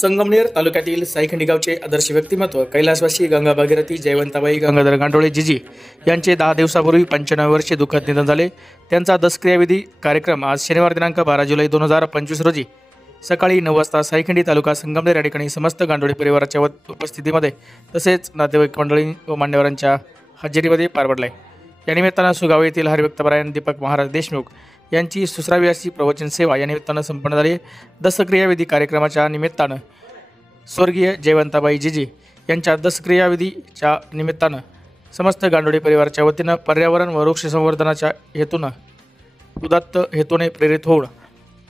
संगमनेर तालुक्यातील साईखंडी गावचे आदर्श व्यक्तिमत्व कैलासवासी गंगा भागीरथी जयवंताबाई गंगाधर गांडोळे जीजी यांचे 10 दिवसापूर्वी 95 वर्षे दुःखद निधन झाले। त्यांचा दशक्रियाविधी कार्यक्रम आज शनिवार दिनांक 12 जुलै 2025 रोजी सकाळी 9 वाजता साईखंडी तालुका संगमनेर या ठिकाणी समस्त गांडोळे परिवाराच्या उपस्थितीमध्ये तसेच नातेवाईक मंडळी व मान्यवरांच्या हजेरीमध्ये पार पडला आहे। या निमित्तानं सुगाव येथील हरिभक्तपरायण दीपक महाराज देशमुख यांची 200वी अशी प्रवचन सेवा या निमित्तानं संपन्न झाली। दशक्रियाविधी कार्यक्रमाच्या निमित्तानं स्वर्गीय जयवंताबाई जीजी यांच्या दशक्रियाविधीच्या निमित्तानं समस्त गांडोळे परिवाराच्या वतीनं पर्यावरण व वृक्ष संवर्धनाच्या उदात्त हेतूने प्रेरित होऊन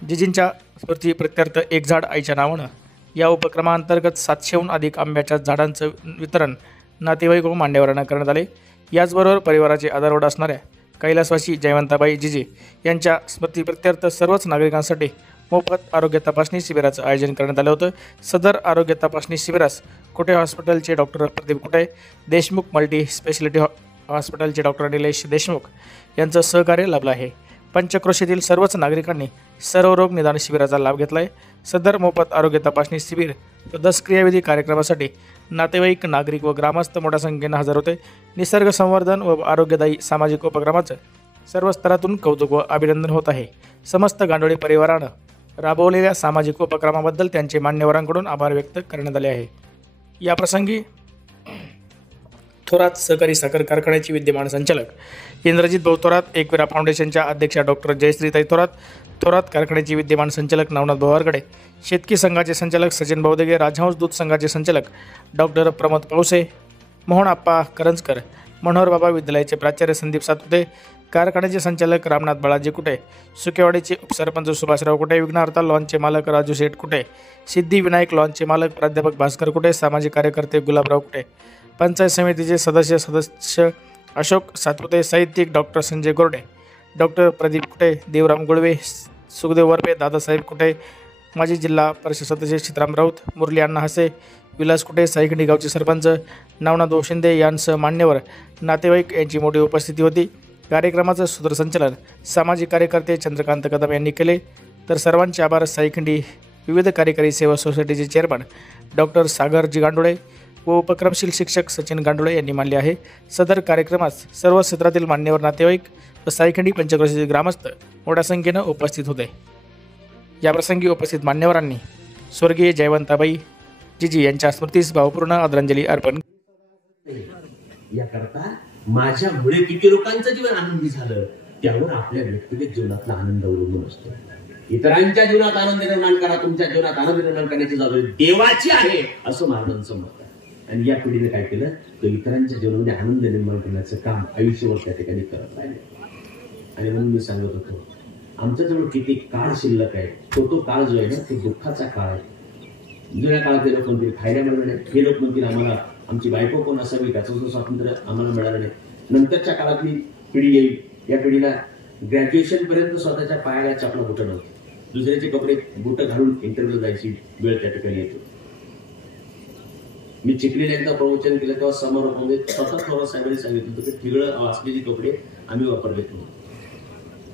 जीजींच्या स्मृती प्रत्यर्थ एक झाड आईच्या नावानं या उपक्रमाअंतर्गत 700हून अधिक आंब्याच्या झाडांचं वितरण नातेवाईक व मान्यवरांना करण्यात आले। याचबरोबर परिवाराचे आधारवड असणाऱ्या कैलासवासी जयवंताबाई जीजी यांच्या स्मृती प्रत्यर्थ सर्वच नागरिकांसाठी मोफत आरोग्य तपासणी शिबिराचं आयोजन करण्यात आलं होतं। सदर आरोग्य तपासणी शिबिरास कुटे हॉस्पिटलचे डॉक्टर प्रदीप कुटे, देशमुख मल्टी स्पेशालिटी हॉस्पिटलचे डॉक्टर निलेश देशमुख यांचं सहकार्य लाभलं आहे। पंचक्रोशीतील सर्वच नागरिकांनी सर्वरोग निदान शिबिराचा लाभ घेतला आहे। सदर मोफत आरोग्य तपासणी शिबिर व दशक्रियाविधी कार्यक्रमासाठी नातेवाईक, नागरिक व ग्रामस्थ मोठ्या संख्येनं हजर होते। निसर्ग संवर्धन व आरोग्यदायी सामाजिक उपक्रमाचं सर्व स्तरातून कौतुक व अभिनंदन होत आहे। समस्त गांडोळे परिवारानं राबवलेल्या सामाजिक उपक्रमाबद्दल त्यांचे मान्यवरांकडून आभार व्यक्त करण्यात आले आहे। या प्रसंगी थोरात सहकारी साखर कारखान्याचे विद्यमान संचालक इंद्रजित भाऊ थोरात, एकविरा फाउंडेशनच्या अध्यक्षा डॉक्टर जयश्रीताई थोरात, थोरात कारखान्याचे विद्यमान संचालक नवनाथ भाऊ आरगडे, शेतकी संघाचे संचालक सचिन भाऊ देगे, राजहंस दूध संघाचे संचालक डॉक्टर प्रमोद पावसे, मोहन आप्पा करंजकर, मनोहर बाबा विद्यालयाचे प्राचार्य संदीप सातपुते, कारखान्याचे संचालक रामनाथ बाळाजी कुटे, सुकेवाडीचे उपसरपंच सुभाषराव कुटे, विघ्नहर्ता लॉनचे मालक राजू शेठ कुटे, सिद्धिविनायक लॉनचे मालक प्राध्यापक भास्कर कुटे, सामाजिक कार्यकर्ते गुलाबराव कुटे, पंचायत समितीचे सदस्य अशोक सातपुते, साहित्यिक डॉक्टर संजय गोरडे, डॉक्टर प्रदीप कुटे, देवराम गुळवे, सुखदेव वरपे, दादासाहेब कुटे, माजी जिल्हा परिषद सदस्य चित्राम राऊत, मुरली अण्णा हसे, विलास कुटे, साईखंडी गावचे सरपंच नवनाथ भाऊ शिंदे यांसह मान्यवर नातेवाईक यांची मोठी उपस्थिती होती। कार्यक्रमाचं सूत्रसंचालन सामाजिक कार्यकर्ते चंद्रकांत कदम यांनी केले। तर सर्वांचे आभार साईखंडी विविध कार्यकारी सेवा सोसायटीचे चेअरमन डॉक्टर सागरजी गांडोळे व उपक्रमशील शिक्षक सचिन गांडोळे यांनी मानले आहे। सदर कार्यक्रमात सर्व क्षेत्रातील मान्यवर नातेवाईक व साईखंडी पंचक्रोशीचे ग्रामस्थ मोठ्या संख्येनं उपस्थित होते। या प्रसंगी उपस्थित मान्यवरांनी स्वर्गीय जयवंताबाई जीजी यांच्या स्मृतीस भावपूर्ण आदरांजली अर्पण याकरता माझ्यामुळे किती लोकांचं जीवन आनंदी झालं त्यावर आपल्या व्यक्तिगत जीवनातला आनंद अवलंबून असतो। इतरांच्या जीवनात आनंद निर्माण करा, तुमच्या जीवनात आनंद निर्माण करण्याची जबाबदारी देवाची आहे असं महाराजांचं मत आहे। आणि या पिढीने काय केलं तर इतरांच्या जीवनामध्ये आनंद निर्माण करण्याचं काम आयुष्यभर त्या ठिकाणी करत राहिले। आणि म्हणून मी सांगत होतो आमच्याजवळ किती काळ शिल्लक आहे, तो काळ जो आहे ना तो दुःखाचा काळ आहे। जुन्या काळात ते लोक म्हणतील खायला मिळालं नाही, हे लोक म्हणतील आम्हाला आमची बायको कोण असावी त्याचं स्वातंत्र्य आम्हाला मिळालं नाही। नंतरच्या काळातली पिढी येईल, या पिढीला ग्रॅज्युएशन पर्यंत स्वतःच्या पायाला चपला बुटं नव्हती, दुसऱ्याचे कपडे बुटं घालून इंटरव्ह्यू जायची वेळ त्या ठिकाणी येतो। मी चिखलीला एकदा प्रवचन केलं तेव्हा समारोपामध्ये स्वतः थोरात साहेबांनी सांगितलं होतं की ठिगळं असलेली कपडे आम्ही वापरलेत नाही।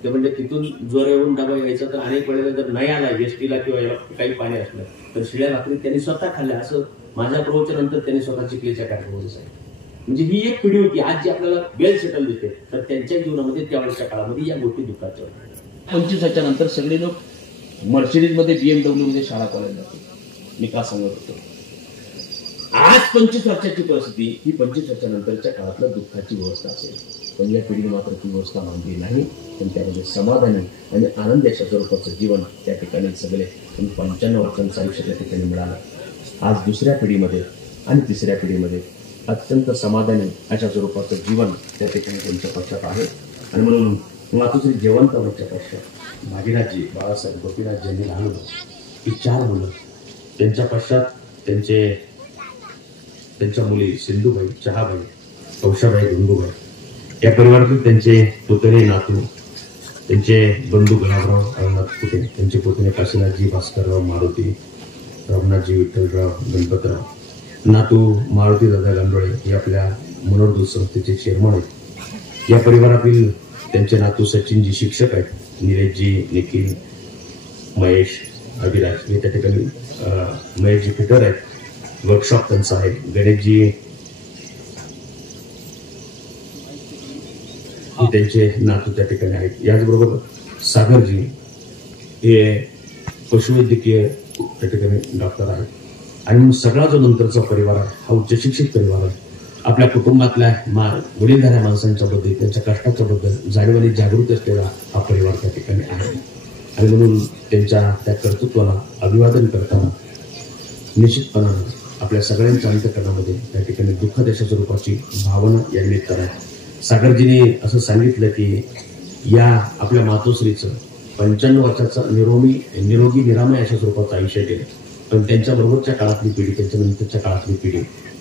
ते म्हणजे तिथून जोर येऊन डबा यायचा तर अनेक वेळेला जर नाही आला एसटीला किंवा याला काही पाणी असलं तर शिळ्या भाकरी त्यांनी स्वतः खाल्ल्या असं माझ्या प्रवचनानंतर त्यांनी स्वतः चिखलीच्या कार्यक्रमामध्ये सांगितलं। म्हणजे ही एक पिढी होती आज जी आपल्याला वेल सेटल दिसते, तर त्यांच्या जीवनामध्ये त्यावेळेच्या काळामध्ये या गोष्टी दुःखाच्या होत्या। 25 नंतर सगळे लोक मर्सिडीज मध्ये BMW मध्ये शाळा कॉलेज जातो। मी का सांगत होतो आज 25 वर्षाची परिस्थिती ही 25 वर्षानंतरच्या काळातल्या दुःखाची व्यवस्था असेल, पण या पिढीने मात्र ती व्यवस्था मानली नाही। पण त्यामध्ये समाधानी आणि आनंदाच्या स्वरूपाचं जीवन त्या ठिकाणी सगळे 95 वर्षांचं आयुष्य त्या ठिकाणी मिळालं। आज दुसऱ्या पिढीमध्ये आणि तिसऱ्या पिढीमध्ये अत्यंत समाधानी अशा स्वरूपाचं जीवन त्या ठिकाणी त्यांच्या पश्चात आहे। आणि म्हणून मातोश्री जयवंताबाईच्या पश्चात भागीरथजी बाळासाहेब गोपीनाथ यांनी लहान ही 4 मुलं, त्यांच्या पश्चात त्यांच्या मुली सिंधुबाई, चहाबाई, कौशाबाई, गंगूबाई, या परिवारातील त्यांचे पुतणे नातू, त्यांचे बंधू गुलाबराव अरुणाथ कुटे, त्यांचे पुतणे काशीनाथजी, भास्करराव, मारुती, रघुनाथजी, विठ्ठलराव, गणपतराव, नातू मारुती दादा गांडोळे हे आपल्या मनोहर दूध संस्थेचे चेअरमन आहेत। या परिवारातील त्यांचे नातू सचिनजी शिक्षक आहेत, निलेशजी, निखिल, महेश, अभिराज हे त्या ठिकाणी महेशजी फिटर आहेत, वर्कशॉप त्यांचा आहे. गणेशजी हे त्यांचे नातू त्या ठिकाणी आहेत. याचबरोबर सागरजी हे पशुवैद्यकीय त्या ठिकाणी डॉक्टर आहेत. आणि सगळा जो नंतरचा परिवार आहे हा उच्च शिक्षित परिवार आहे. आपल्या कुटुंबातल्या वडीलधाऱ्या माणसांच्या बद्दल, त्यांच्या कष्टाच्या बद्दल जाणीव आणि जागृत असलेला हा परिवार त्या ठिकाणी आहे. आणि म्हणून त्यांच्या त्या कर्तृत्वाला अभिवादन करताना निश्चितपणानं आपल्या सगळ्यांच्या अंतःकरणामध्ये त्या ठिकाणी दुःखद अशा स्वरूपाची भावना या निमित्तानं आहे. सागरजीने असं सांगितलं की या आपल्या मातोश्रीचं 95 वर्षाचं निरोगी निरामय अशा स्वरूपाचं आयुष्य गेलं. पण त्यांच्या बरोबरच्या काळातली पिढी, त्यांच्या नंतरच्या काळातली पिढी,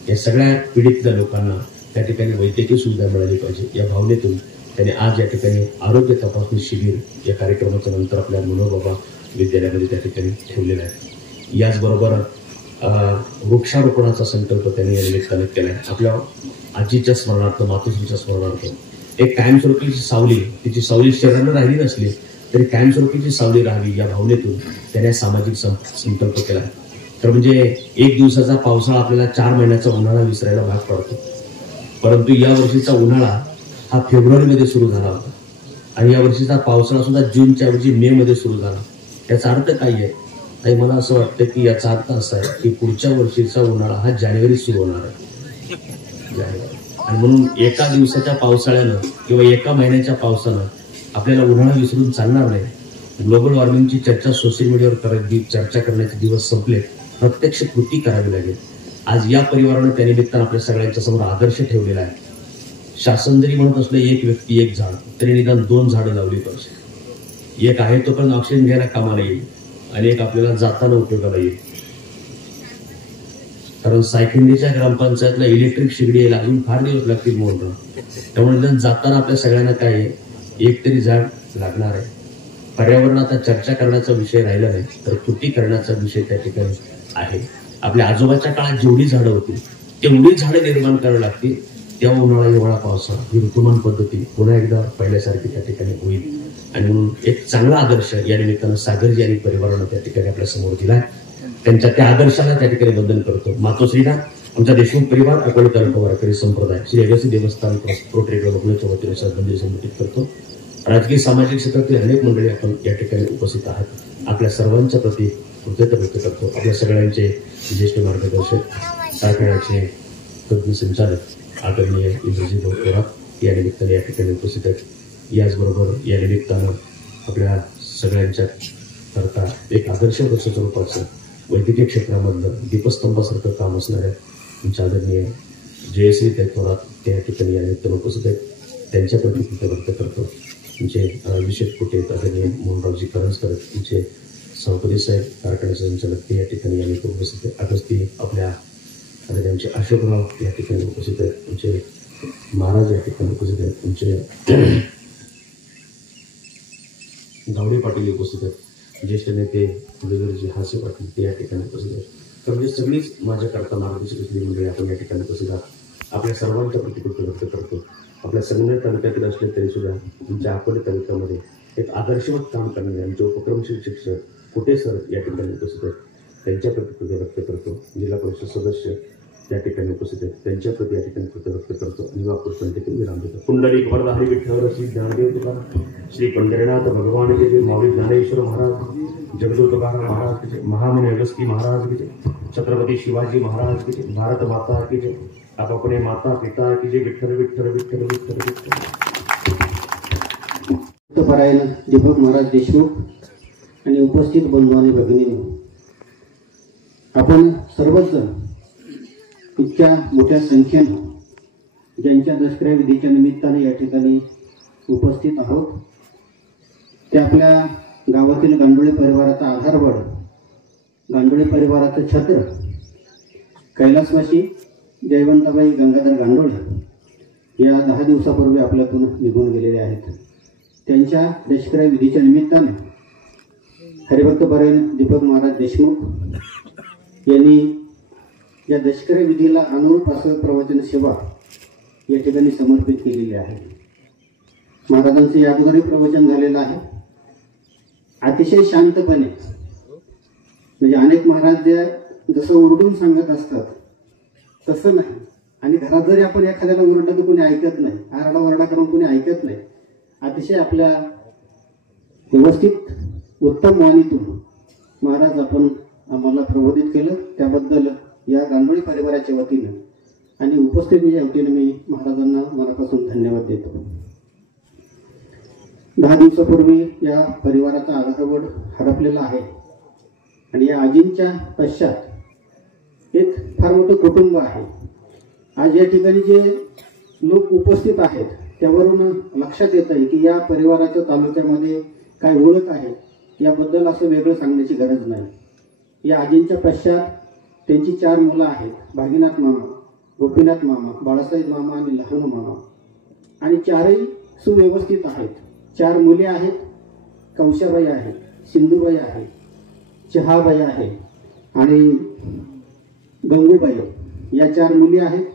या सगळ्या पिढीतल्या लोकांना त्या ठिकाणी वैद्यकीय सुविधा मिळाली पाहिजे या भावनेतून त्यांनी आज या ठिकाणी आरोग्य तपासणी शिबिर या कार्यक्रमाच्या नंतर आपल्या मनोबाबा विद्यालयामध्ये त्या ठिकाणी ठेवलेला आहे. याचबरोबर वृक्षारोपणाचा संकल्प त्यांनी या निमित्ताने केला आहे. आपल्या आजीच्या स्मरणार्थ, मातोश्रीच्या स्मरणार्थ एक कायमस्वरूपीची सावली, तिची सावली शरीरानं राहिली नसली तरी कायमस्वरूपीची सावली राहावी या भावनेतून त्याने सामाजिक संकल्प केला. तर म्हणजे एक दिवसाचा पावसाळा आपल्याला 4 महिन्याचा उन्हाळा विसरायला भाग पडतो. परंतु या वर्षीचा उन्हाळा हा फेब्रुवारीमध्ये सुरू झाला होता आणि या वर्षीचा पावसाळा सुद्धा जूनच्या ऐवजी मे मध्ये सुरू झाला. याचा अर्थ काय आहे? आणि मला असं वाटतं की याचा अर्थ असा आहे की पुढच्या वर्षीचा उन्हाळा हा जानेवारीत सुरू होणार आहे. आणि म्हणून एका दिवसाच्या पावसाळ्यानं किंवा एका महिन्याच्या पावसानं आपल्याला उन्हाळा विसरून चालणार नाही. ग्लोबल वॉर्मिंगची चर्चा सोशल मीडियावर चर्चा करण्याचे दिवस संपले. प्रत्यक्ष कृती करावी लागेल. आज या परिवाराने त्यानिमित्तानं आपल्या सगळ्यांच्या समोर आदर्श ठेवलेला आहे. शासन जरी म्हणत असलं एक व्यक्ती एक झाड, तरी निदान 2 झाडं लावली पाहिजे. एक आहे तोपर्यंत ऑक्सिजन घ्यायला कामाला येईल आणि एक आपल्याला जाताना उपयोगाला येईल. कारण सायखिंडीच्या ग्रामपंचायतला इलेक्ट्रिक शिगडी यायला अजून फार दिवस लागतील मोहनराव. त्यामुळे निदान जाताना आपल्या सगळ्यांना काय आहे, एक तरी झाड लागणार आहे. पर्यावरण आता चर्चा करण्याचा विषय राहिला नाही तर कृती करण्याचा विषय त्या ठिकाणी आहे. आपल्या आजोबाच्या काळात जेवढी झाडं होती तेवढी झाडं निर्माण करावी लागतील. तेव्हा उन्हाळा, हिवाळा, पावसाळा ही ऋतुमान पद्धती पुन्हा एकदा पहिल्यासारखी त्या ठिकाणी होईल. आणि म्हणून एक चांगला आदर्श या निमित्तानं सागरजी आणि परिवारानं त्या ठिकाणी आपल्या समोर दिलाय. त्यांच्या त्या आदर्शाला त्या ठिकाणी बंधन करतो. मातोश्रीला आमचा देशमुख परिवार, अकोले तालुका वारकरी संप्रदाय, श्री अगस्ती देवस्थान रोटरी क्लबच्या वतीने श्रद्धांजली संघटित करतो. राजकीय सामाजिक क्षेत्रातील अनेक मंडळी आपण या ठिकाणी उपस्थित आहात. आपल्या सर्वांच्या प्रती कृतज्ञता व्यक्त करतो. आपल्या सगळ्यांचे ज्येष्ठ मार्गदर्शक, कारखान्याचे तज्ञ संचालक आदरणीय इंद्रजी थोरात या निमित्ताने या ठिकाणी उपस्थित आहेत. याचबरोबर या निमित्तानं आपल्या सगळ्यांच्या करता एक आदर्श स्वरूपाचं वैद्यकीय क्षेत्रामधलं दीपस्तंभासारखं काम असणाऱ्या आमच्या आदरणीय जयश्री थोरात ते या ठिकाणी या निमित्तानं उपस्थित आहेत. त्यांच्या प्रती कृतज्ञता व्यक्त करतो. तुमचे विशेष कुठे आदरणीय मोहनरावजी करंजकर, तुमचे सभापती साहेब, कारखान्याचे संचालक ते या ठिकाणी या निमित्त उपस्थित आहेत. अगस्ती आपल्या आदरणीय अशोकराव या ठिकाणी उपस्थित आहेत. तुमचे महाराज या ठिकाणी उपस्थित आहेत. तुमचे गावडे पाटील उपस्थित आहेत. ज्येष्ठ नेते उदयवीरजी हास्य पाटील ते या ठिकाणी उपस्थित आहेत. तर म्हणजे सगळीच माझ्याकरता मार्गदर्शक असलेली मंडळी आपण या ठिकाणी उपस्थित आहात. आपल्या सर्वांच्या प्रति कृतज्ञता व्यक्त करतो. आपल्या संगमेश्वर तालुक्यातील असले तरी सुद्धा तुमच्या अकोले तालुक्यामध्ये एक आदर्शवत काम करणारे आमचे उपक्रमशील शिक्षक कुठे सर या ठिकाणी उपस्थित आहेत. त्यांच्या प्रति कृतज्ञता व्यक्त करतो. जिल्हा परिषद सदस्य त्या ठिकाणी उपस्थित आहेत. त्यांच्या प्रति या ठिकाणी कृतज्ञता व्यक्त करतो आणि वापुरुषांना देखील विराम देतो. पुंडलिक वरद हरी विठ्ठल श्री ज्ञानदेव तुकाराम, श्री पंढरीनाथ भगवान के जय, माऊली ज्ञानेश्वर महाराज, जगदूत तुकाराम महाराज की जय, महामुनि अगस्ती महाराज की जय, छत्रपती शिवाजी महाराज की जय, भारत माता की जय, आप अपने माता पिता की जय. विठ्ठल विठ्ठल विठ्ठल विठ्ठल विठ्ठल. परायण दीपक महाराज देशमुख आणि उपस्थित बंधू आणि भगिनींनो, आपण सर्वच जण इतक्या मोठ्या संख्येनं ज्यांच्या दसऱ्या विधीच्या निमित्ताने या ठिकाणी उपस्थित आहोत ते आपल्या गावातील गांडोळे परिवाराचा आधारबळ, गांडोळे परिवाराचं छत्र, कैलासवासी जयवंताबाई गंगाधर गांडोळे या 10 दिवसापूर्वी आपल्यातून निघून गेलेले आहेत. त्यांच्या दशक्रिया विधीच्या निमित्ताने हरिभक्त परायण दीपक महाराज देशमुख यांनी या दशक्रिया विधीला अनुरूप असं प्रवचन सेवा या ठिकाणी समर्पित केलेली आहे. महाराजांचं या अगोदरही प्रवचन झालेलं आहे. अतिशय शांतपणे म्हणजे अनेक महाराज जे जसं ओरडून सांगत असतात तसं नाही. आणि घरात जरी आपण एखाद्याला ओरडलं तर कोणी ऐकत नाही, आरडा ओरडा करून कोणी ऐकत नाही. अतिशय आपल्या व्यवस्थित उत्तम वाणीतून महाराज आपण आम्हाला प्रबोधित केलं, त्याबद्दल या गांडोळी परिवाराच्या वतीनं आणि उपस्थितीच्या वतीनं मी महाराजांना मनापासून धन्यवाद देतो. 10 दिवसापूर्वी या परिवाराचा आधारवड हरपलेला आहे आणि या आजींच्या पश्चात एक फार मोठं कुटुंब आहे. आज या ठिकाणी जे लोक उपस्थित आहेत त्यावरून लक्षात येत आहे की या परिवाराच्या तालुक्यामध्ये काय ओळख आहे याबद्दल असं वेगळं सांगण्याची गरज नाही. या आजींच्या पश्चात त्यांची 4 मुलं आहेत, भागीनाथ मामा, गोपीनाथ मामा, बाळासाहेब मामा आणि लहानू मामा. आणि 4ही सुव्यवस्थित आहेत. 4 मुली आहेत, कौशाबाई आहे, सिंधुबाई आहे, चहाबाई आहे आणि गंगूबाई. या 4 मुली आहेत.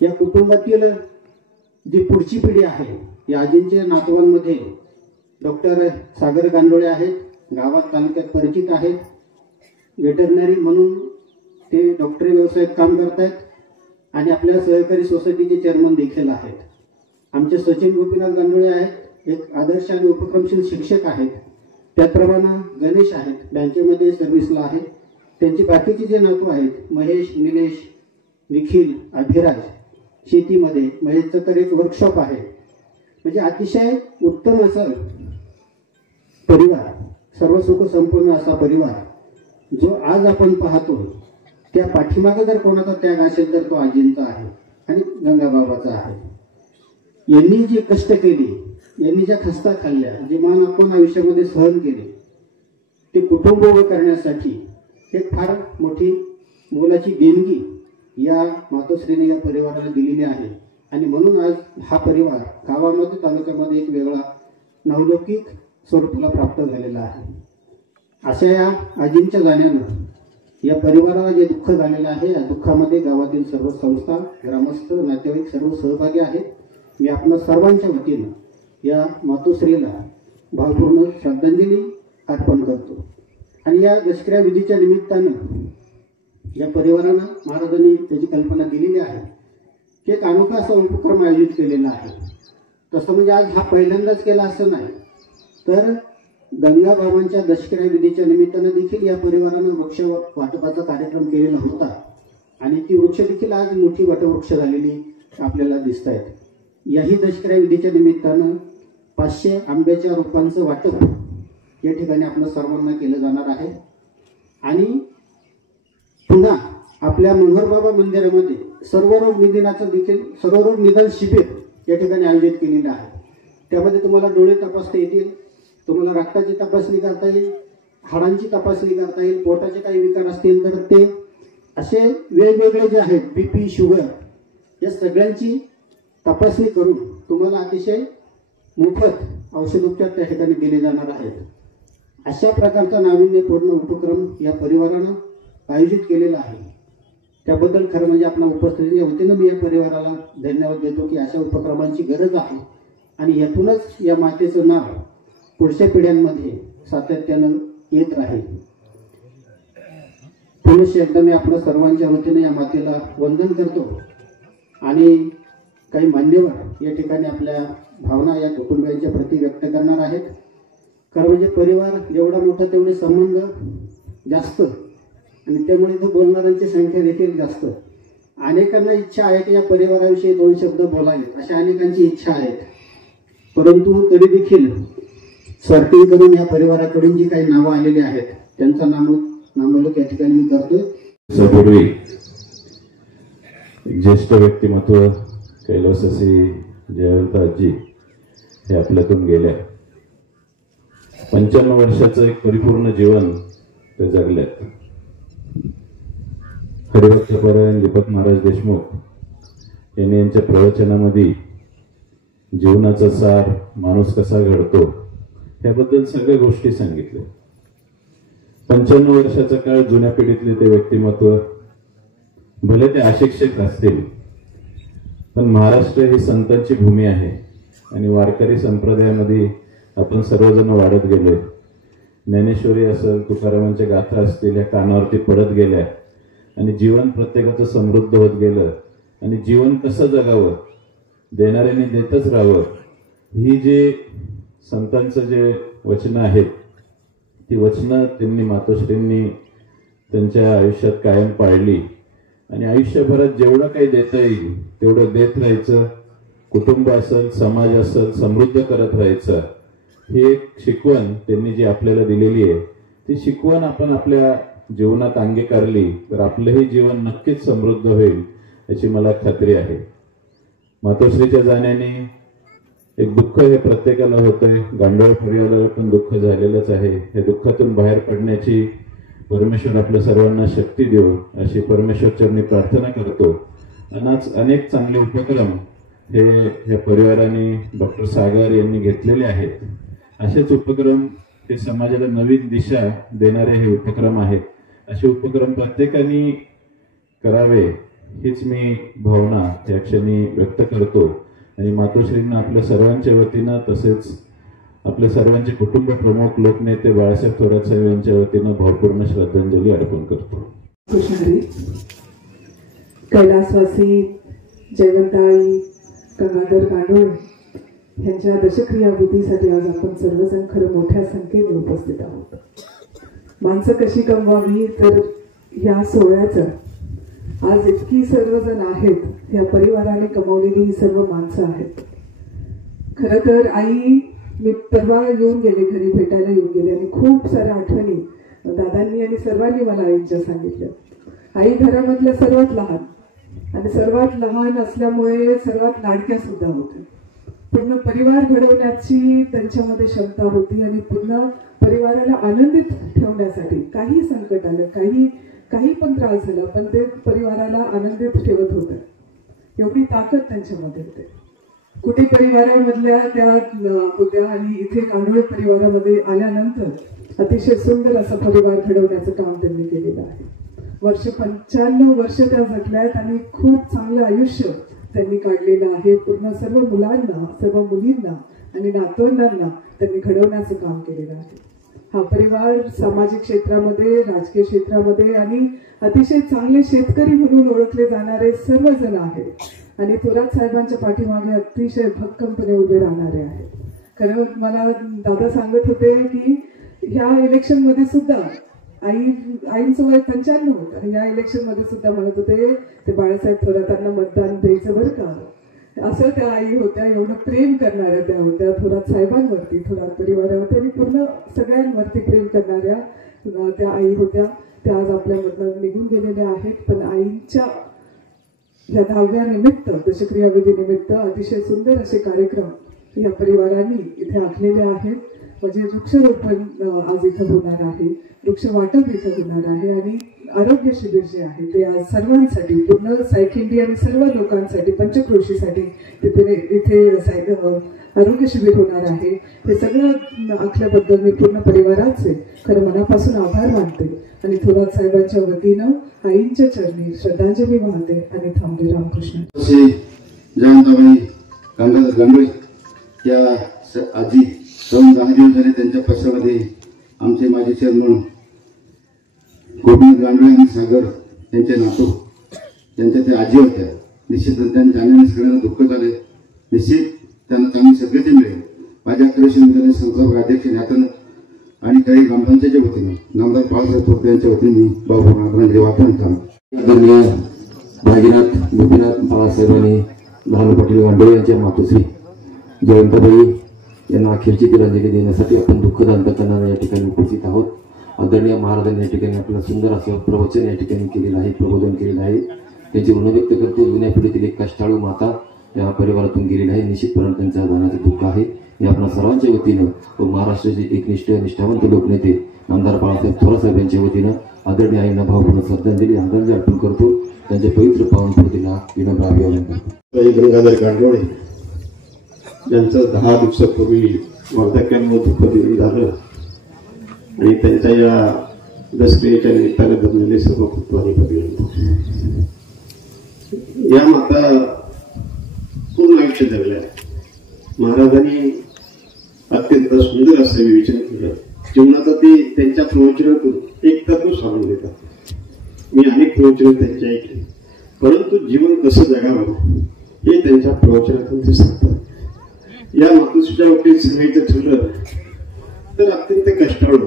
या कुटुंबातील जी पुढची पिढी आहे या आजींच्या नातवांमध्ये डॉक्टर सागर गांडोळे आहेत, गावात तालुक्यात परिचित आहेत. वेटरनरी म्हणून ते डॉक्टरी व्यवसायात काम करत आहेत आणि आपल्या सहकारी सोसायटीचे चेअरमन देखील आहेत. आमचे सचिन गोपीनाथ गांडोळे आहेत, एक आदर्श आणि उपक्रमशील शिक्षक आहेत. त्याचप्रमाणे गणेश आहेत, बँकेमध्ये सर्व्हिसला आहेत. त्यांची बाकीचे जे नातू आहेत महेश, निलेश, निखिल, अभिराज शेतीमध्ये, महेशचं तर एक वर्कशॉप आहे. म्हणजे अतिशय उत्तम असं परिवार, सर्व सुख संपूर्ण असा परिवार जो आज आपण पाहतो. त्या पाठीमागे जर कोणाचा त्याग असेल तर तो आजींचा आहे आणि गंगाबाबाचा आहे. यांनी जी कष्ट केली, यांनी ज्या खस्ता खाल्ल्या, जे मान आपण आयुष्यामध्ये सहन केले, ते कुटुंब उभं करण्यासाठी एक फार मोठी मोलाची देणगी या मातोश्रीने या परिवाराला दिलेली आहे. आणि म्हणून आज हा परिवार गावामध्ये तालुक्यामध्ये एक वेगळा नावलौकिक स्वरूपाला प्राप्त झालेला आहे. अशा या आजींच्या जाण्यानं या परिवाराला जे दुःख झालेलं आहे, या दुःखामध्ये गावातील सर्व संस्था, ग्रामस्थ, नातेवाईक सर्व सहभागी आहेत. मी आपल्या सर्वांच्या वतीनं या मातोश्रीला भावपूर्ण श्रद्धांजली अर्पण करतो. आणि या दशक्रिया विधीच्या निमित्तानं या परिवारानं महाराजांनी त्याची कल्पना दिलेली आहे की एक अनोखा असा उपक्रम आयोजित केलेला आहे. तसं म्हणजे आज हा पहिल्यांदाच केला असं नाही, तर गंगाबाबांच्या दशक्रिया विधीच्या निमित्तानं देखील या परिवारानं वृक्ष वाटपाचा कार्यक्रम केलेला होता आणि ती वृक्ष देखील आज मोठी वटवृक्ष झालेली आपल्याला दिसत आहेत. याही दशक्रिया विधीच्या निमित्तानं 500 आंब्याच्या रोपांचं वाटप या ठिकाणी आपल्या सर्वांना केलं जाणार आहे. आणि पुन्हा आपल्या मनोहरबाबा मंदिरामध्ये सर्वरोग निदान शिबिर या ठिकाणी आयोजित केलेलं आहे. त्यामध्ये तुम्हाला डोळे तपासता येतील, तुम्हाला रक्ताची तपासणी करता येईल, हाडांची तपासणी करता येईल, पोटाचे काही विकार असतील तर ते असे वेगवेगळे जे आहेत, BP, शुगर, या सगळ्यांची तपासणी करून तुम्हाला अतिशय मोफत औषधोपचार त्या ठिकाणी दिले जाणार आहेत. अशा प्रकारचा नाविन्यपूर्ण उपक्रम या परिवारानं आयोजित केलेला आहे. त्याबद्दल खरं म्हणजे आपल्या उपस्थितीच्या वतीनं मी या परिवाराला धन्यवाद देतो की अशा उपक्रमांची गरज आहे आणि यातूनच या मातेचं नाव पुढच्या पिढ्यांमध्ये सातत्यानं येत राहील. पुनश्च एकदा मी आपल्या सर्वांच्या वतीने या मातेला वंदन करतो आणि काही मान्यवर या ठिकाणी आपल्या भावना या कुटुंबियांच्या प्रती व्यक्त करणार आहेत. खरं म्हणजे परिवार जेवढा मोठा तेवढे संबंध जास्त आणि त्यामुळे तो बोलणाऱ्यांची संख्या देखील जास्त. अनेकांना इच्छा आहे की या परिवाराविषयी 2 शब्द बोलावेत, अशा अनेकांची इच्छा आहेत. परंतु तरी देखील सॉर्टिंग करून या परिवाराकडून जी काही नावं आलेली आहेत त्यांचा नामोल्लेख या ठिकाणी मी करतोय. यापूर्वी ज्येष्ठ व्यक्तिमत्व कैलासवासी जयवंत आजी हे आपल्यातून गेल्या. 95 वर्षाचं एक परिपूर्ण जीवन ते जगल्यात. हरिभक्तपरायण दीपक महाराज देशमुख यांनी यांच्या प्रवचनामध्ये जीवनाचा सार, माणूस कसा घडतो याबद्दल सगळ्या गोष्टी सांगितल्या. 95 वर्षाचा काळ जुन्या पिढीतले ते व्यक्तिमत्व, भले ते अशिक्षित असतील, पण महाराष्ट्र ही संतांची भूमी आहे आणि वारकरी संप्रदायामध्ये आपण सर्वजण वाढत गेलोय. ज्ञानेश्वरी असेल, तुकारामांच्या गाथा असतील, या कानावरती पडत गेल्या आणि जीवन प्रत्येकाचं समृद्ध होत गेलं. आणि जीवन कसं जगावं, देणाऱ्याने देतच राहावं, ही जे संतांचं जे वचनं आहेत, ती वचनं त्यांनी मातोश्रींनी त्यांच्या आयुष्यात कायम पाळली. आणि आयुष्यभरात जेवढं काही देता येईल तेवढं देत राहायचं. कुटुंब असेल, समाज असेल, समृद्ध करत राहायचं. ही एक शिकवण त्यांनी जी आपल्याला दिलेली आहे, ती शिकवण आपण आपल्या जीवनात अंगीकारली तर आपलंही जीवन नक्कीच समृद्ध होईल याची मला खात्री आहे. मातोश्रीच्या जाण्याने एक दुःख हे प्रत्येकाला होतंय. गांडोळ परिवाराला पण दुःख झालेलंच आहे. या दुःखातून बाहेर पडण्याची परमेश्वर आपल्या सर्वांना शक्ती देऊ अशी परमेश्वरचरणी प्रार्थना करतो. आणि अनेक चांगले उपक्रम हे या परिवाराने डॉक्टर सागर यांनी घेतलेले आहेत. असेच उपक्रम हे समाजाला नवीन दिशा देणारे हे उपक्रम आहेत. असे उपक्रम प्रत्येकाने करावे हीच मी भावना या क्षणी व्यक्त करतो. आणि मातोश्रींना आपल्या सर्वांच्या वतीनं, तसेच आपल्या सर्वांचे कुटुंब प्रमुख लोकनेते बाळासाहेब थोरात साहेब यांच्या वतीनं भावपूर्ण श्रद्धांजली अर्पण करतो. कैलासवासी जयवंताई गंगाधर गांडोळे यांच्या दशक्रिया विधीसाठी आज आपण सर्वजण खरं मोठ्या संख्येने उपस्थित आहोत. माणसं कशी कमवावी, तर या सोहळ्याचं आज इतकी सर्वजण आहेत, या परिवाराने कमवलेली ही सर्व माणसं आहेत. खरं तर आई, मी परवा येऊन गेले, घरी भेटायला येऊन गेले आणि खूप साऱ्या आठवणी दादांनी आणि सर्वांनी मला आईच्या सांगितल्या. आई घरामधल्या सर्वात लहान आणि सर्वात लहान असल्यामुळे सर्वात लाडक्या सुद्धा होत्या. पूर्ण परिवार घडवण्याची त्यांच्यामध्ये क्षमता होती आणि पूर्ण परिवाराला आनंदित ठेवण्यासाठी काही संकट आलं, काही पण त्रास झाला, पण ते परिवाराला आनंदित ठेवत होते. एवढी ताकद त्यांच्यामध्ये होते. कुठे परिवारामधल्या त्या होत्या आणि इथे गांडोळे परिवारामध्ये आल्यानंतर अतिशय सुंदर असा परिवार घडवण्याचं काम त्यांनी केलेलं आहे. 95 वर्ष त्या जगल्यात आणि खूप चांगलं आयुष्य त्यांनी काढलेलं आहे. पूर्ण सर्व मुलांना, सर्व मुलींना आणि नातवंडांना त्यांनी घडवण्याचं काम केलेलं आहे. हा परिवार सामाजिक क्षेत्रामध्ये, राजकीय क्षेत्रामध्ये आणि अतिशय चांगले शेतकरी म्हणून ओळखले जाणारे सर्वजण आहेत आणि थोरात साहेबांच्या पाठीमागे अतिशय भक्कमपणे उभे राहणारे आहेत. खरं मला दादा सांगत होते की ह्या इलेक्शनमध्ये सुद्धा आईंचं वय 95 होतं आणि या इलेक्शनमध्ये सुद्धा म्हणत होते ते बाळासाहेब थोरातांना मतदान द्यायचं बरं का, असं त्या आई होत्या. एवढं प्रेम करणाऱ्या त्या होत्या थोरात साहेबांवरती, थोरात परिवारावरती आणि पूर्ण सगळ्यांवरती प्रेम करणाऱ्या त्या आई होत्या. त्या आज आपल्यामधनं निघून गेलेल्या आहेत. पण आईंच्या या 10व्या निमित्त, दशक्रिया विधी निमित्त अतिशय सुंदर असे कार्यक्रम या परिवारांनी इथे आखलेले आहेत. म्हणजे वृक्षरोपण आज इथं होणार आहे, वृक्ष वाटप इथं होणार आहे आणि आरोग्य शिबिर जे आहे ते आज सर्वांसाठी, पूर्ण सायखिंडी आणि सर्व लोकांसाठी, पंचक्रोशीसाठी इथे आरोग्य शिबिर होणार आहे. हे सगळं आखल्याबद्दल मी पूर्ण परिवाराचे खरं मनापासून आभार मानते आणि थोरात साहेबांच्या वतीनं आईंच्या चरणी श्रद्धांजली वाहते आणि थांबते. रामकृष्ण. जयवंताबाई गंगाधर गांडोळे या आजी जाऊन 10 दिवस झाले. त्यांच्या पश्चामध्ये आमचे माजी चेअरमन गोपीनाथ गांडोळे आणि सागर त्यांचे नातू, त्यांच्या त्या आजी होत्या. निश्चित त्यांच्या जाण्याने सगळ्यांना दुःख झाले. निश्चित त्यांना चांगली सद्गती मिळेल. माझ्या कृषी विद्यालय संस्थापक अध्यक्ष न्यातन आणि काही ग्रामपंचायतच्या वतीनं नामदार बाळासाहेब थोरात यांच्या वतीने मी बाबू आदरांजली वाहतो. आदरणीय भागीनाथ गोपीनाथ बाळासाहेब आणि लहानू पाटील गांडोळे यांच्या मातोश्री जयवंताबाई यांना अखेरची तिलांजली देण्यासाठी आपण दुःखद अंतकरणाने या ठिकाणी उपस्थित आहोत. आदरणीय महाराजांनी या ठिकाणी आपलं सुंदर असं प्रवचन या ठिकाणी केलेलं आहे, प्रबोधन केलेलं आहे. त्यांची ऋण व्यक्त करतो. जुन्या पिढीतील एक कष्टाळू माता या परिवारातून गेलेली आहे. निश्चितपणे त्यांच्या जाण्याचं दुःख आहे. हे आपल्या सर्वांच्या वतीनं व महाराष्ट्राचे एकनिष्ठ निष्ठावंत लोकनेते आमदार बाळासाहेब थोरात साहेब यांच्या वतीनं आदरणीय आईंना भावपूर्ण श्रद्धांजली अर्पण करतो. त्यांच्या पवित्र पावन स्मृतीला विनम्र अभिवादन करतो. गंगाधर गांडोळे यांचं 10 दिवसापूर्वी वार्धक्यामुळे दुःख झालं आणि त्यांच्या या दशक्रियेच्या निमित्ताने जमलेले सर्व कुटुंबांनी बघितलं. या माता पूर्ण आयुष्य जगल्या. महाराजांनी अत्यंत सुंदर असं विवेचन केलं. जीवनाचा ते त्यांच्या प्रवचनातून एक तत्व सांगून देतात. मी अनेक प्रवचन त्यांचे ऐकले, परंतु जीवन कसं जगावं हे त्यांच्या प्रवचनातून ते सांगतात. या मातोश्रीच्या बाबतीत सांगायचं ठरलं तर अत्यंत कष्टाळू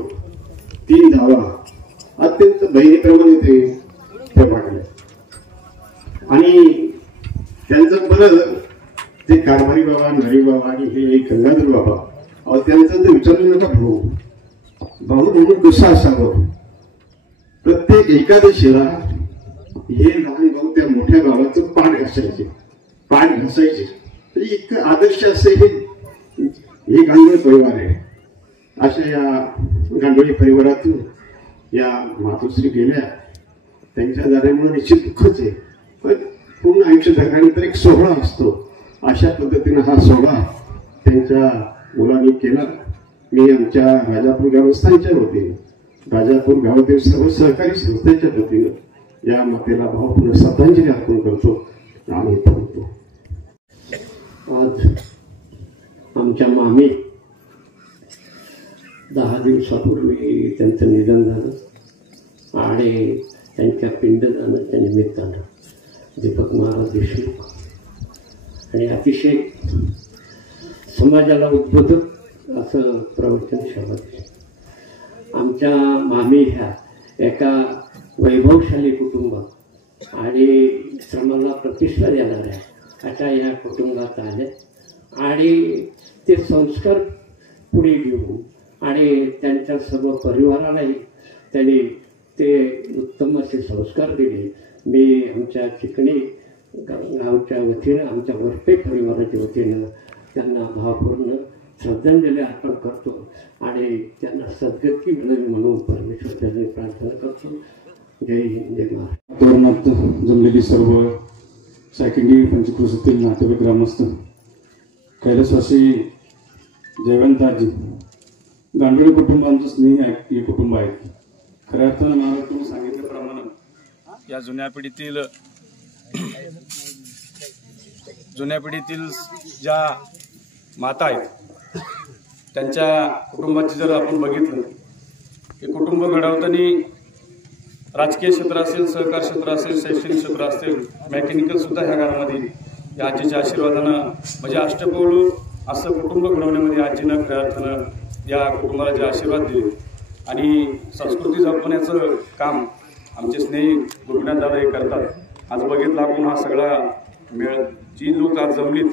3 जावा अत्यंत बहिणीप्रमाणे ते वाढले. आणि त्यांचं बरं ते कारभारी बाबा, नळी बाबा आणि हे गंगाधर बाबा, त्यांचं तर विचारू नका. भाऊ म्हणून कसं असावं. प्रत्येक एकादशीला हे लहान भाऊ त्या मोठ्या भावाचं पाठ घासायचे. म्हणजे इतकं आदर्श असं हे गांडोळी परिवार आहे. अशा या गांडोळी परिवारातून या मातोश्री गेल्या. त्यांच्या जाण्यामुळे निश्चित दुःखच आहे, पण पूर्ण आयुष्य जगण्यानंतर एक सोहळा असतो. अशा पद्धतीनं हा सोहळा त्यांच्या मुलांनी केला. मी आमच्या राजापूर ग्रामस्थांच्या वतीनं, राजापूर गावातील सर्व सहकारी संस्थांच्या वतीनं या मातेला भावपूर्ण श्रद्धांजली अर्पण करतो. आम्ही थांबतो. आज आमच्या मामी 10 दिवसापूर्वी त्यांचं निधन झालं आणि त्यांच्या पिंडदानाच्या निमित्तानं दीपक महाराज देशमुख आणि अतिशय समाजाला उद्बोधक असं प्रवचन शोभत. आमच्या मामी ह्या एका वैभवशाली कुटुंबात आणि श्रमाला प्रतिष्ठा देणाऱ्या अशा या कुटुंबात आले आणि ते संस्कार पुढे घेऊन आणि त्यांच्या सर्व परिवारालाही त्यांनी ते उत्तम असे संस्कार दिले. मी आमच्या चिकणी गावच्या वतीनं, आमच्या वरपे परिवाराच्या वतीनं त्यांना भावपूर्ण श्रद्धांजली अर्पण करतो आणि त्यांना सद्गती मिळावी म्हणून परमेश्वराने प्रार्थना करतो. जय हिंद, जय महाराष्ट्र. तोरणात जमलेली सर्व सायकंडी पंचक्रोशीतील नातेवाईक, ग्रामस्थ, कैलासवासी जयवंताजी, गांडोळी कुटुंब आमचं स्नेही हे कुटुंब आहे. खऱ्या अर्थानं महाराज तुम्ही सांगितल्याप्रमाणे या जुन्या पिढीतील ज्या माता आहेत त्यांच्या कुटुंबाची जर आपण बघितलं, हे कुटुंब घडवताना राजकीय क्षेत्र असेल, सहकार क्षेत्र असेल, शैक्षणिक क्षेत्र असेल, मेकॅनिकल सुद्धा ह्या घरामध्ये या आजीच्या आशीर्वादानं म्हणजे अष्टपौलू असं कुटुंब घडवण्यामध्ये आजीनं खऱ्या अर्थानं या कुटुंबाला जे आशीर्वाद दिले आणि संस्कृती जपण्याचं काम आमचे स्नेही गोपीनाथ दादा हे करतात. आज बघितलं आपण हा सगळा मेळ, जी लोक आज जमलीत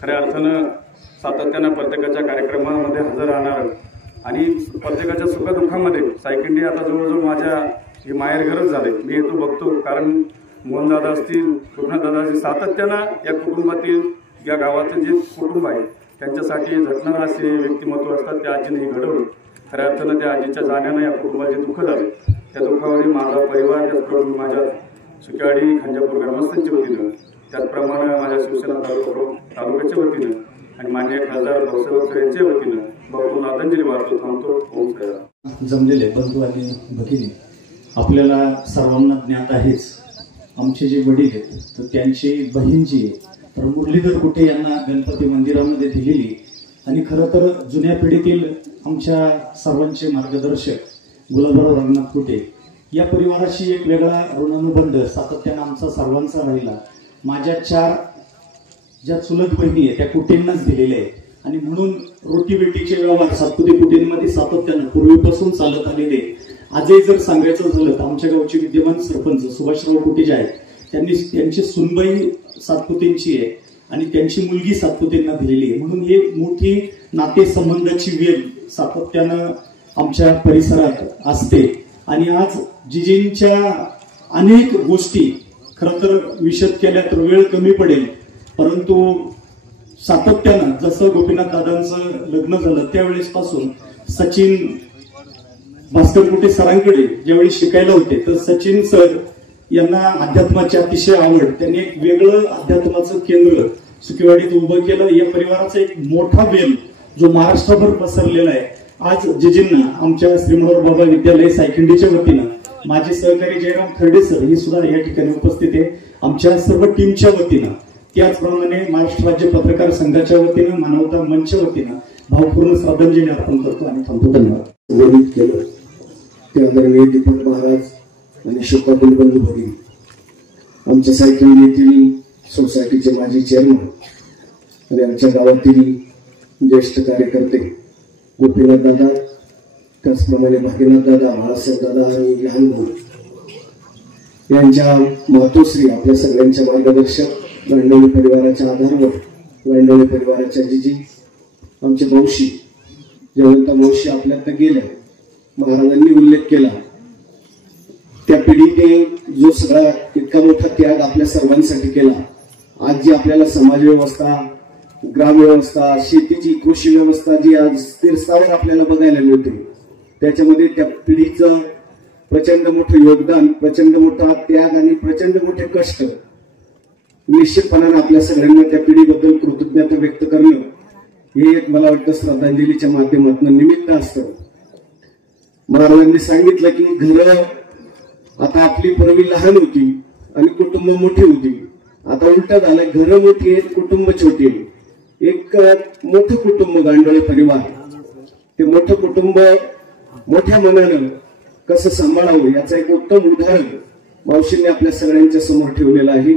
खऱ्या अर्थानं सातत्यानं प्रत्येकाच्या कार्यक्रमामध्ये हजर राहणार आणि प्रत्येकाच्या सुखदुःखामध्ये सायकंडी आता जवळजवळ माझ्या ही माहेरघरच झाले. मी येतो बघतो, कारण मोहनदादा असतील, गोपीनाथदादा असतील, सातत्यानं या कुटुंबातील या गावाचं जे कुटुंब आहे त्यांच्यासाठी झटणारा असे व्यक्तिमत्व असतात. त्या आजीने हे घडवलं. खऱ्या अर्थानं त्या आजीच्या जाण्यानं या कुटुंबाचे दुःख झाले. त्या दुःखामध्ये माझा परिवार, त्याचप्रमाणे माझ्या सुक्यावाडी खंजापूर ग्रामस्थांच्या वतीनं, त्याचप्रमाणे माझ्या शिवसेना तालुक्याच्या वतीनं आणि माननीय खासदार भाऊसाहेब यांच्या वतीनं भरपूर आदरांजली वाहतो. थांबतो. ओम साईराम. जमलेले बंधू आणि भगिनी, आपल्याला सर्वांना ज्ञात आहेच, आमचे जे वडील आहेत तर त्यांची बहीण जी आहे तर मुरलीधर कुटे यांना गणपती मंदिरामध्ये दिलेली आणि खरं तर जुन्या पिढीतील आमच्या सर्वांचे मार्गदर्शक गुलाबराव रंगनाथ कुटे या परिवाराशी एक वेगळा ऋणानुबंध सातत्यानं आमचा सर्वांचा राहिला. माझ्या 4 ज्या चुलत बहिणी आहेत त्या कुटेंनाच दिलेल्या आहेत आणि म्हणून रोटीबेटीचे व्यवहार सातपुते कुटेंमध्ये सातत्यानं पूर्वीपासून चालत आलेले. आजही जर सांगायचं झालं तर आमच्या गावचे विद्यमान सरपंच सुभाषराव कुटे जे आहेत त्यांची सुनबाई सातपुतेंची आहे आणि त्यांची मुलगी सातपुतेंना दिलेली आहे. म्हणून ही मोठी नातेसंबंधाची वेल सातत्यानं आमच्या परिसरात असते आणि आज जिजींच्या अनेक गोष्टी खरं तर विशद केल्या तर वेळ कमी पडेल, परंतु सातत्यानं जसं गोपीनाथ दादांचं लग्न झालं त्यावेळेसपासून सचिन भास्कर कुटे सरांकडे ज्यावेळी शिकायला होते तर सचिन सर यांना अध्यात्माची अतिशय आवड. त्यांनी एक वेगळं अध्यात्माचं केंद्र सुकेवाडीत उभं केलं. या परिवाराचा एक मोठा वेल जो महाराष्ट्रभर पसरलेला आहे. आज जिजींना आमच्या श्रीमंत बाबा विद्यालय सायखंडीच्या वतीनं माझे सहकारी जयराम खर्डे सर हे सुद्धा या ठिकाणी उपस्थित आहे आमच्या सर्व टीमच्या वतीनं. त्याचप्रमाणे महाराष्ट्र राज्य पत्रकार संघाच्या वतीनं, मानवता मंचच्या वतीनं भावपूर्ण श्रद्धांजली अर्पण करतो आणि थांबतो. धन्यवाद. संबोधित केलं ते आदरणीय दीपक महाराज आणि शिवपाटील बंधू भगिनी, आमच्या सायकल येथील सोसायटीचे माजी चेअरमन आणि आमच्या गावातील ज्येष्ठ कार्यकर्ते गोपीनाथ दादा, त्याचप्रमाणे भागीनाथ दादा, बाळासाहेब दादा आणि लहान भाऊ यांच्या मातोश्री, आपल्या सगळ्यांच्या मार्गदर्शक, गांडोळी परिवाराच्या आधारावर गांडोळी परिवाराच्या जिजी, आमचे मावशी जयवंता मावशी आपल्या तर गेल्या, महाराजांनी उल्लेख केला त्या पिढीने जो सगळा इतका मोठा त्याग आपल्या सर्वांसाठी केला. आज जी आपल्याला समाज व्यवस्था, ग्राम व्यवस्था, शेतीची कृषी व्यवस्था जी आज स्थिरस्थावर आपल्याला बघायला मिळते, त्याच्यामध्ये त्या पिढीचं प्रचंड मोठं योगदान, प्रचंड मोठा त्याग आणि प्रचंड मोठे कष्ट, निश्चितपणाने आपल्या सगळ्यांना त्या पिढीबद्दल कृतज्ञता व्यक्त करणं हे एक मला वाटतं श्रद्धांजलीच्या माध्यमातून निमित्त असतं. महाराजांनी सांगितलं की घरं आता आपली पूर्वी लहान होती आणि कुटुंब मोठी होती, आता उलट झालंय, घरं मोठी आहेत, कुटुंब छोटी आहे. एक मोठं कुटुंब गांडोळे परिवार, ते मोठं कुटुंब मोठ्या मनानं कसं सांभाळावं याचं एक उत्तम उदाहरण मावशींनी आपल्या सगळ्यांच्या समोर ठेवलेलं आहे.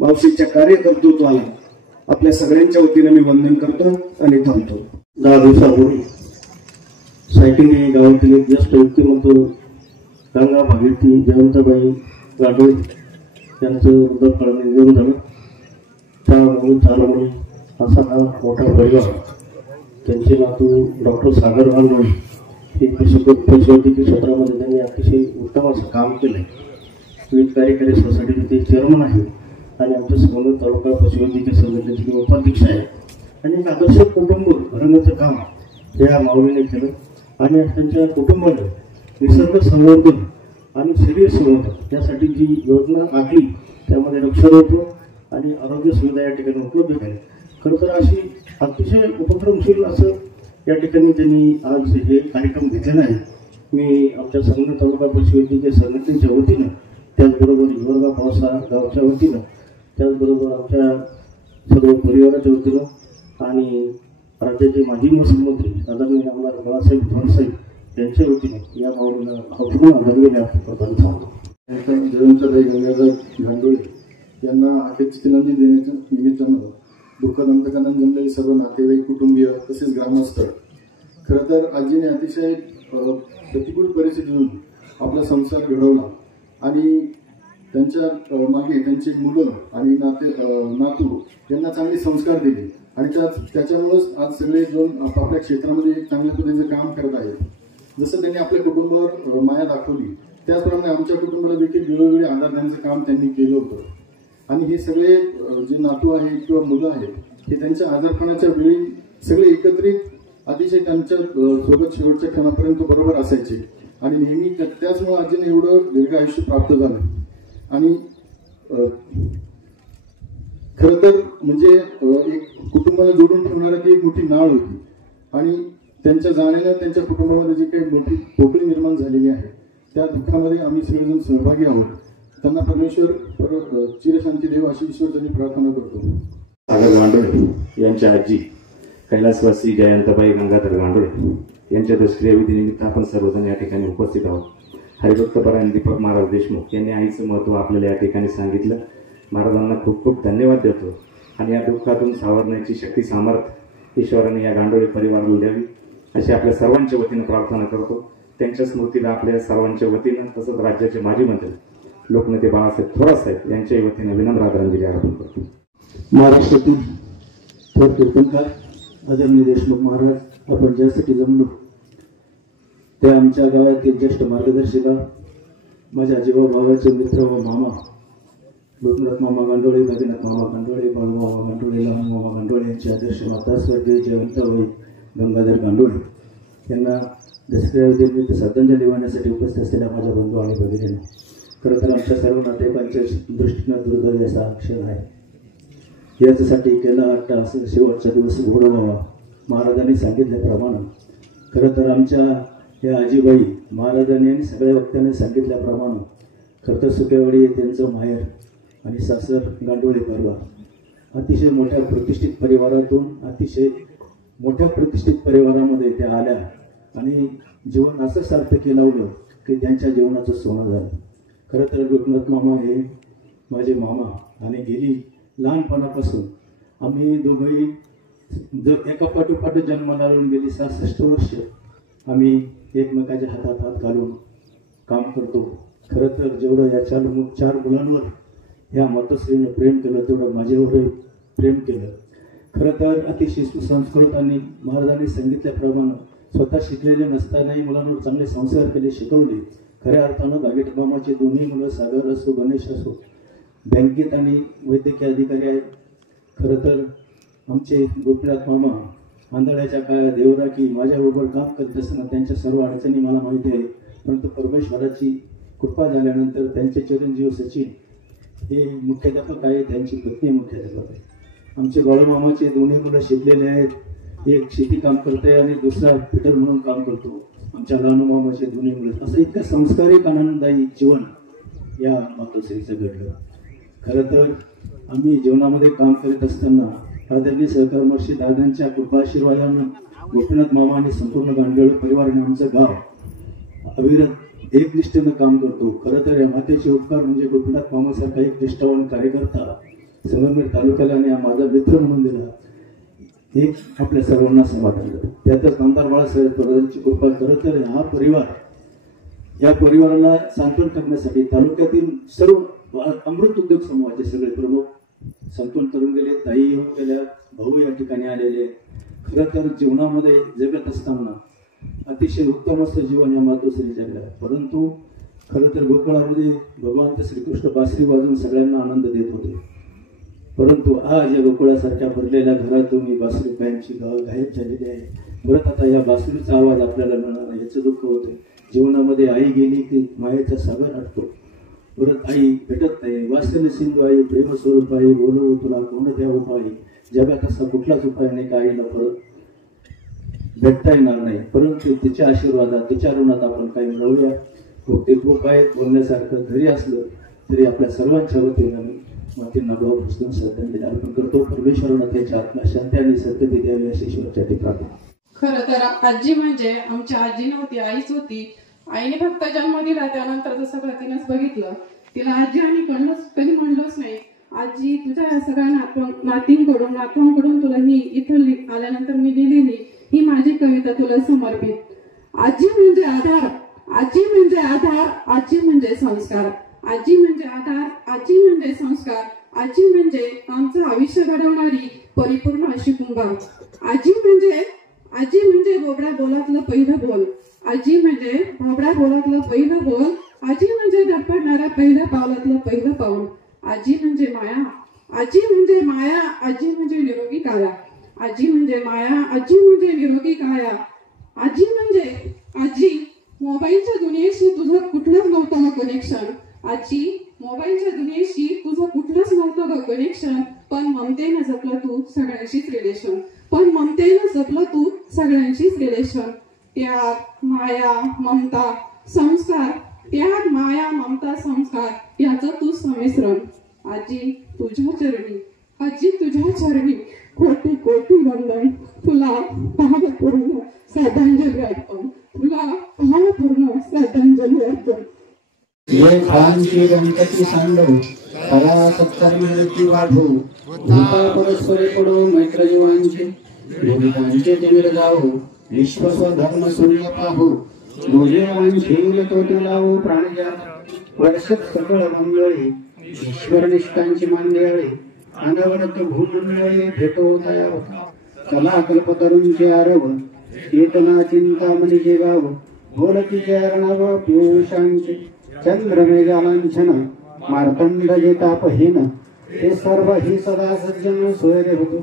मावशीच्या कार्यकर्तृत्वाला आपल्या सगळ्यांच्या वतीने मी वंदन करतो आणि थांबतो. 10 दिवसापूर्वी सायकली गावातील एक ज्येष्ठ व्यक्तिमत्व गंगा भागीरथी जयवंताबाई गांडोळे यांचं वृद्धापकाळाने निधन झालं. त्यामुळे 4 मुली असा हा मोठा परिवार, त्यांचे नातू डॉक्टर सागर गांडोळे हे पशुवैद्यकीय क्षेत्रामध्ये त्यांनी अतिशय उत्तम असं काम केलंय. विविध कार्यकारी सोसायटीचे ते चेअरमन आहेत आणि आमच्या संबंधित तालुका पशुवैद्यकीय संघटनेचे उपाध्यक्ष आहे. आणि एक आदर्श कुटुंब घडवण्याचं काम या माऊलीने केलं आणि त्यांच्या कुटुंबाने निसर्ग संवर्धन आणि शरीर संवर्धन यासाठी जी योजना आखली त्यामध्ये वृक्षारोपण आणि आरोग्य सुविधा या ठिकाणी उपलब्ध केल्या. खरं तर अशी अतिशय उपक्रमशील असं या ठिकाणी त्यांनी आज हे कार्यक्रम घेतलेला आहे. मी आमच्या संगम तालुका पशुवैद्यकीय संघटनेच्या वतीनं, त्याचबरोबर हिवरगाव पावसा गावच्या वतीनं, त्याचबरोबर आमच्या सर्व परिवाराच्या वतीनं आणि राज्याचे माजी महसूलमंत्री आदरणीय आमदार बाळासाहेब थोरात यांच्या वतीने या माऊलीला पूर्ण आदरणीय प्रदान झाला. जयवंताबाई गंगाधर गांडोळे यांना अखेरची तिलांजली देण्याच्या निमित्तानं दुःखद अंतकानं जमलेले सर्व नातेवाईक, कुटुंबीय तसेच ग्रामस्थ, खरं तर आजीने अतिशय प्रतिकूल परिस्थितीतून आपला संसार घडवला आणि त्यांच्या मागे त्यांची मुलं आणि नातू यांना चांगले संस्कार दिले आणि त्याच्यामुळेच आज सगळे जण आपापल्या क्षेत्रामध्ये एक चांगल्या पद्धतीचं काम करत आहेत. जसं त्यांनी आपल्या कुटुंबावर माया दाखवली त्याचप्रमाणे आमच्या कुटुंबाला देखील वेळोवेळी आधार देण्याचं काम त्यांनी केलं होतं. आणि हे सगळे जे नातू आहेत किंवा मुलं आहेत हे त्यांच्या आजारपणाच्या वेळी सगळे एकत्रित अतिशय त्यांच्या सोबत शेवटच्या क्षणापर्यंत बरोबर असायचे आणि नेहमी त्याचमुळे आजीने एवढं दीर्घ आयुष्य प्राप्त झालं. आणि खरं तर म्हणजे एक कुटुंबाला जोडून ठेवणारी ती एक मोठी नाळ होती आणि त्यांच्या जाण्यानं त्यांच्या कुटुंबामध्ये जी काही मोठी पोकळी निर्माण झालेली आहे त्या दुःखामध्ये आम्ही सगळेजण सहभागी आहोत. त्यांना परमेश्वर चिरशांती देव अशी ईश्वरचरणी प्रार्थना करतो. सागर गांडोळे यांच्या आजी कैलासवासी जयंताबाई गंगाधर गांडोळे यांच्या दशक्रियाविधीनिमित्त आपण सर्वजण या ठिकाणी उपस्थित आहोत. हरिभक्तपरायण दीपक महाराज देशमुख यांनी आईचं महत्त्व आपल्याला या ठिकाणी सांगितलं. महाराजांना खूप खूप धन्यवाद देतो आणि या दुःखातून सावरण्याची शक्ती सामर्थ्य ईश्वराने या गांडोळे परिवाराला द्यावी अशी आपल्या सर्वांच्या वतीनं प्रार्थना करतो. त्यांच्या स्मृतीला आपल्या सर्वांच्या वतीनं तसंच राज्याचे माजी मंत्री लोकनेते बाळासाहेब थोरात यांच्या वतीनं विनम्र आदरांजली अर्पण करतो. महाराष्ट्रातील थोर कीर्तनकार आदरणीय देशमुख महाराज आपण ज्यासाठी जमलो त्या आमच्या गावातील ज्येष्ठ मार्गदर्शिका, माझ्या आजीबा भावाचे मित्र व मामा गोपीनाथ मामा गांडोळे, भागीनाथ मामा गांडोळे, बाळूमामा गांडोळे, लहान मामा गांडोळे यांचे आदर्श माता स्वर्गीय जयवंताबाई गंगाधर गांडोळे यांना दसऱ्यानिमित्त श्रद्धांजली वाहण्यासाठी उपस्थित असलेल्या माझ्या बंधू आणि भगिनींना खरं तर आमच्या सर्व नातेवाईकांच्या दृष्टीनं दुर्दैवी असा क्षण आहे. याच्यासाठी गेला 8 असं शेवटचा दिवस घोडवावा. महाराजांनी सांगितल्याप्रमाणे खरं तर आमच्या या आजीबाई महाराजांनी आणि सगळ्या वक्त्यांनी सांगितल्याप्रमाणे खरं तर सुकेवाडी त्यांचं माहेर आणि सासर गांडोळे परिवार अतिशय मोठ्या प्रतिष्ठित परिवारातून अतिशय मोठ्या प्रतिष्ठित परिवारामध्ये त्या आल्या आणि जीवन असं सार्थकी लावलं की त्यांच्या जीवनाचं सोनं झालं. खरं तर गोपीनाथ मामा हे माझे मामा आणि गेली लहानपणापासून आम्ही दोघंही जर एका पाठोपाठ जन्माला लावून गेली 66 वर्ष आम्ही एकमेकाच्या हातात हात घालून काम करतो. खरं तर जेवढं या चार मुलांवर ह्या मातोश्रीनं प्रेम केलं तेवढं माझ्यावरही प्रेम केलं. खरं तर अतिशय सुसंस्कृत आणि महाराजांनी सांगितल्याप्रमाणे स्वतः शिकलेले नसतानाही मुलांवर चांगले संस्कार केले, शिकवले. खऱ्या अर्थानं गावित मामाचे दोन्ही मुलं सागर असो गणेश असो बँकेत आणि वैद्यकीय अधिकारी आहेत. खरं तर आमचे गोपीनाथ मामा आंधळ्याच्या काळात देवराकी माझ्याबरोबर काम करत असताना त्यांच्या सर्व अडचणी मला माहिती आहे, परंतु परमेश्वराची कृपा झाल्यानंतर त्यांचे चिरंजीव सचिन हे मुख्याध्यापक आहे, त्यांची पत्नी मुख्याध्यापक आहे. आमचे बाळूमामाचे दोन्ही मुलं शिकलेले आहेत, एक शेती काम करते आणि दुसरा फिटर म्हणून काम करतो. आमच्या लहान मामाचे दोन्ही मुलं असं इतकं संस्कारिक आनंददायी जीवन या मातोश्रीचं घडलं. खरं तर आम्ही जीवनामध्ये काम करीत असताना आदरणीय सहकर्मशी दादांच्या कृपाशीर्वादानं गोपीनाथ मामा आणि संपूर्ण गांडोळे परिवाराने आमचं गाव अविरत एकनिष्ठेनं काम करतो. खरं तर या मातेचे उपकार म्हणजे गोपीनाथ मामासारखा एक निष्ठावान कार्यकर्ता संगमनेर तालुक्याला आणि माझा मित्र म्हणून दिला हे आपल्या सर्वांना समाधान झालं. त्यातच आमदार बाळासाहेब थोरातांची कृपा. खरं तर हा परिवार या परिवाराला सांत्वन करण्यासाठी तालुक्यातील सर्व अमृत उद्योग समूहाचे सगळे प्रमुख सांत्वन करून गेले, ताई येऊन गेल्या, भाऊ या ठिकाणी आलेले. खरं तर जीवनामध्ये जगत असताना अतिशय उत्तम असं जीवन या मातोश्री जगल्या. परंतु खरं तर गोकुळामध्ये भगवान श्रीकृष्ण बासरी वाजवून सगळ्यांना आनंद देत होते. परंतु आज या गोकुळासारख्या भरलेल्या घरातून ही बासरी बँडची गायब झालेली आहे. परत आता या बासरीचा आवाज आपल्याला मिळणार नाही याचं दुःख होतं. जीवनामध्ये आई गेली की मायेचा सागर आटतो. परत आई भेटत नाही. वात्सल्य सिंधू आई, प्रेमस्वरूप आई, बोलू तुला कोण द्या उपाय. जगात असा कुठलाच उपाय नाही का आईला परत भेटता येणार नाही. परंतु तिच्या आशीर्वादात तिच्या ऋणात आपण काही मिळवूया. ते खूप आहेत बोलण्यासारखं जरी असलं तरी आपल्या सर्वांच्या वतीनं आम्ही मातींना भावपूर्ण श्रद्धांजली अर्पण करतो. परमेश्वरानं त्याच्या आत्मा शांती आणि सद्गती द्यावी अशी ईश्वराच्या प्रार्थना. खरं तर आजी म्हणजे आमची आजी नव्हती, आईच होती. आईने फक्त जन्म दिला, त्यानंतर सगळं तिनंच बघितलं. तिला आजी आणि कधी म्हणलोच नाही. आजी तुझ्या या सगळ्या नातवांकडून तुला ही इथं आल्यानंतर मी लिहिलेली ही माझी कविता तुला समर्पित. आजी म्हणजे आधार, आजी म्हणजे आधार, आजी म्हणजे संस्कार, आजी म्हणजे आधार, आजी म्हणजे संस्कार, आजी म्हणजे आमचं आयुष्य घडवणारी परिपूर्ण अशी कुंभार. आजी म्हणजे बोबड्या बोलातलं पहिलं बोल, आजी म्हणजे बोबड्या बोलातलं पहिलं बोल, आजी म्हणजे धडपडणाऱ्या पहिल्या पावलातलं पहिलं पाऊल. आजी म्हणजे माया, आजी म्हणजे माया, आजी म्हणजे निरोगी काया, आजी म्हणजे माया, आजी म्हणजे निरोगी काया. आजी मोबाईलच्या दुनियेशी तुझं कुठलंच नव्हतं ग कनेक्शन. आजी मोबाईलच्या दुनियेशी तुझं कुठलंच नव्हतं ग कनेक्शन. पण ममतेनं जपलं तू सगळ्यांशीच रिलेशन, पण ममतेनं जपलं तू सगळ्यांशीच रिलेशन. त्याग, माया, ममता, संस्कार, त्याग, माया, ममता, संस्कार याचं तू संमिश्रण. आजी तुझ्या चरणी कोटी कोटी वंदन. तुला भावपूर्ण श्रद्धांजली अर्पण, तुला भावपूर्ण श्रद्धांजली अर्पण. ये कांची गणपती सांडो करा सत्तर मिळती वाढो. भूता परस्परे पडो मैत्र जीवांचे गोविंदांचे दिवीर जाओ. विश्व स्वधर्म सूर्य पाहू गोजीवांचे तोटे लावो. प्राणीजा वर्षक सकळ मंगळे ईश्वर निष्ठांची मांदियाळे. अनवरत भूमंडळे भेटो तया होता. कला कल्पतरूंचे आरव चेतना चिंतामणीचे गाव. बोलतीचे अर्णव पियुषांचे चंद्रमेघालांछन. मार्तंड जे तापहीन हे सर्व ही सदा सज्जन सोयरे होतो.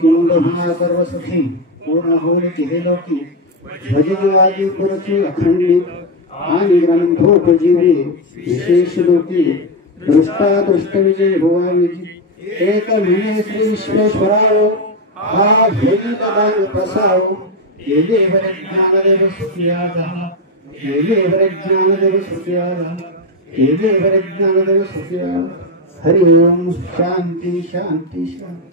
किंबहुना सर्व सुखी पूर्ण होईल हे लोकी. भजनवादी पुरची अखंडित आणि ग्रंथोपजीवी विशेष लोकी. दृष्टादृष्ट विजय भुवा विजय. एक विजय श्री विश्वेश्वराव हा भेदी दान प्रसाव. केले बरे ज्ञानदेव सुखिया झाला, केले बरे ज्ञानदेव सुखिया झाला, केले बरे ज्ञानदेव सुखिया. हरि ओम. शांती शांती शांती.